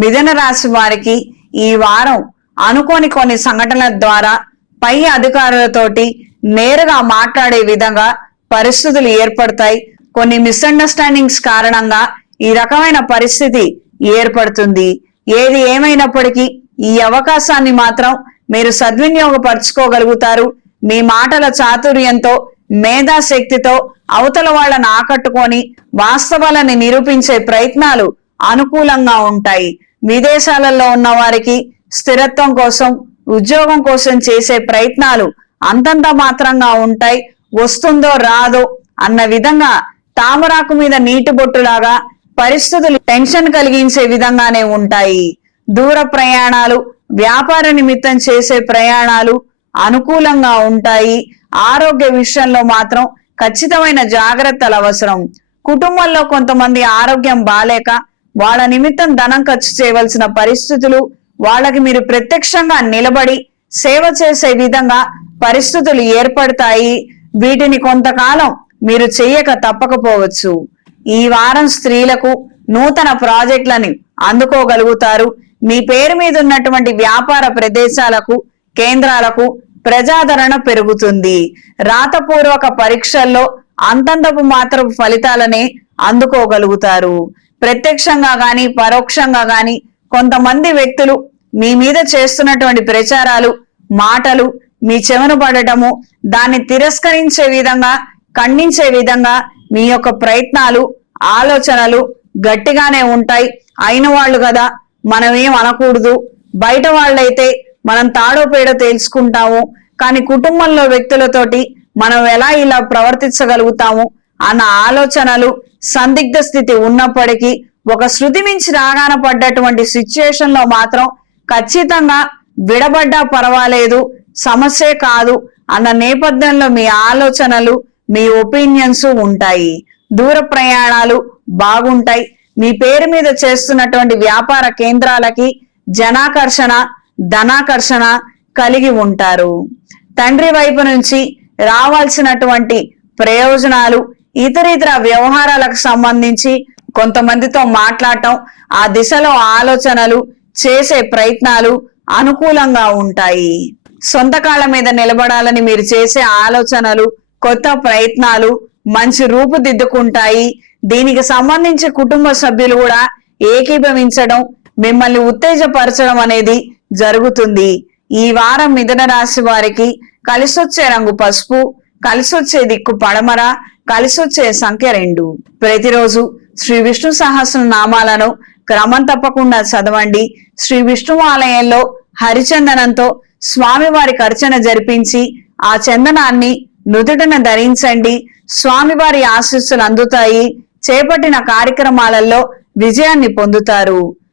మిథున రాశి వారికి ఈ వారం అనుకోని కొన్ని సంఘటనల ద్వారా పై అధికారులతోటి నేరుగా మాట్లాడే విధంగా పరిస్థితులు ఏర్పడతాయి. కొన్ని మిస్అండర్స్టాండింగ్స్ కారణంగా ఈ రకమైన పరిస్థితి ఏర్పడుతుంది. ఏది ఏమైనప్పటికీ ఈ అవకాశాన్ని మాత్రం మీరు సద్వినియోగపరచుకోగలుగుతారు. మీ మాటల చాతుర్యంతో మేధాశక్తితో అవతల వాళ్ళను ఆకట్టుకొని వాస్తవాలని నిరూపించే ప్రయత్నాలు అనుకూలంగా ఉంటాయి. విదేశాలలో ఉన్న వారికి స్థిరత్వం కోసం ఉద్యోగం కోసం చేసే ప్రయత్నాలు అంతంత మాత్రంగా ఉంటాయి వస్తుందో రాదో అన్న విధంగా తామరాకు మీద నీటి బొట్టులాగా పరిస్థితులు టెన్షన్ కలిగించే విధంగానే ఉంటాయి. దూర ప్రయాణాలు వ్యాపార నిమిత్తం చేసే ప్రయాణాలు అనుకూలంగా ఉంటాయి. ఆరోగ్య విషయంలో మాత్రం ఖచ్చితమైన జాగ్రత్తలు అవసరం. కుటుంబంలో కొంతమంది ఆరోగ్యం బాలేక వాళ్ళ నిమిత్తం ధనం ఖర్చు చేయవలసిన పరిస్థితులు వాళ్ళకి మీరు ప్రత్యక్షంగా నిలబడి సేవ చేసే విధంగా పరిస్థితులు ఏర్పడతాయి. వీటిని కొంతకాలం మీరు చెయ్యక తప్పకపోవచ్చు. ఈ వారం స్త్రీలకు నూతన ప్రాజెక్టులని అందుకోగలుగుతారు. మీ పేరు మీద ఉన్నటువంటి వ్యాపార ప్రదేశాలకు కేంద్రాలకు ప్రజాదరణ పెరుగుతుంది. రాతపూర్వక పరీక్షల్లో అంతంతపు మాత్రం ఫలితాలనే అందుకోగలుగుతారు. ప్రత్యక్షంగా గాని పరోక్షంగా గాని కొంతమంది వ్యక్తులు మీ మీద చేస్తున్నటువంటి ప్రచారాలు మాటలు మీ చెవును పడటము దాన్ని తిరస్కరించే విధంగా ఖండించే విధంగా మీ యొక్క ప్రయత్నాలు ఆలోచనలు గట్టిగానే ఉంటాయి. అయిన వాళ్ళు కదా మనం ఏం అనకూడదు. బయట వాళ్ళైతే మనం తాడో పేడో తెలుసుకుంటాము కానీ కుటుంబంలో వ్యక్తులతోటి మనం ఎలా ఇలా ప్రవర్తించగలుగుతాము? అన్న ఆలోచనలు సందిగ్ధ స్థితి ఉన్నప్పటికీ ఒక శృతి మించి రాగాన పడ్డటువంటి సిచ్యుయేషన్లో మాత్రం ఖచ్చితంగా విడబడ్డా పర్వాలేదు సమస్యే కాదు అన్న నేపథ్యంలో మీ ఆలోచనలు మీ ఒపీనియన్స్ ఉంటాయి. దూర ప్రయాణాలు బాగుంటాయి. మీ పేరు మీద చేస్తున్నటువంటి వ్యాపార కేంద్రాలకి జనాకర్షణ ధనాకర్షణ కలిగి ఉంటారు. తండ్రి వైపు నుంచి రావాల్సినటువంటి ప్రయోజనాలు ఇతర ఇతర వ్యవహారాలకు సంబంధించి కొంతమందితో మాట్లాడటం ఆ దిశలో ఆలోచనలు చేసే ప్రయత్నాలు అనుకూలంగా ఉంటాయి. సొంత కాళ్ళ మీద నిలబడాలని మీరు చేసే ఆలోచనలు కొత్త ప్రయత్నాలు మంచి రూపుదిద్దుకుంటాయి. దీనికి సంబంధించి కుటుంబ సభ్యులు కూడా ఏకీభవించడం మిమ్మల్ని ఉత్తేజపరచడం అనేది జరుగుతుంది. ఈ వారం మిథున రాశి వారికి కలిసొచ్చే రంగు పసుపు కలిసొచ్చే దిక్కు పడమర కలిసొచ్చే సంఖ్య రెండు. ప్రతిరోజు శ్రీ విష్ణు సహస్ర నామాలను క్రమం తప్పకుండా చదవండి. శ్రీ విష్ణు ఆలయంలో హరిచందనంతో స్వామివారికి అర్చన జరిపించి ఆ చందనాన్ని నుదుటన ధరించండి. స్వామివారి ఆశీస్సులు అందుతాయి. చేపట్టిన కార్యక్రమాలలో విజయాన్ని పొందుతారు.